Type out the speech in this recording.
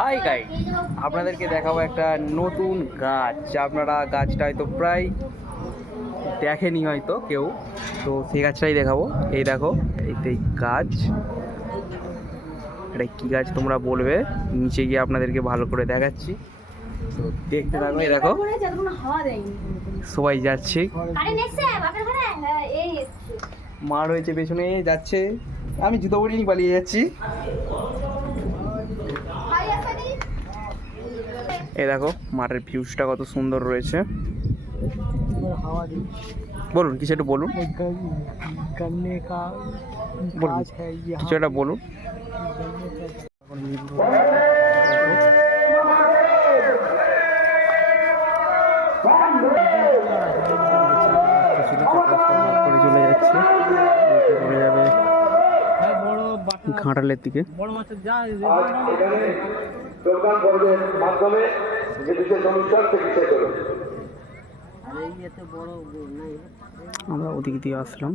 Hi guys, আপনাদেরকে দেখাবো একটা নতুন গাছ। আপনারা গাছটা হয়তো প্রায় দেখেনি হয়তো কেউ, তো সেই গাছটাই দেখাবো। এই দেখো, এই গাছ, এটা কি গাছ তোমরা বলবে, নিচে গিয়ে আপনাদেরকে ভালো করে দেখাচ্ছি। তো দেখতে থাকো। এই দেখো সবাই যাচ্ছে, মা রয়েছে পেছনে যাচ্ছে, আমি জুতো পরিয়ে পালিয়ে যাচ্ছি। এই দেখো মাঠের ভিউজটা কত সুন্দর রয়েছে। বলুন কিছু একটা বলুন, বলুন কিছু একটা বলুন। চলে যাচ্ছে, চলে যাবে ঘাটালের দিকে। আমরা ওদিক দিয়ে আসলাম।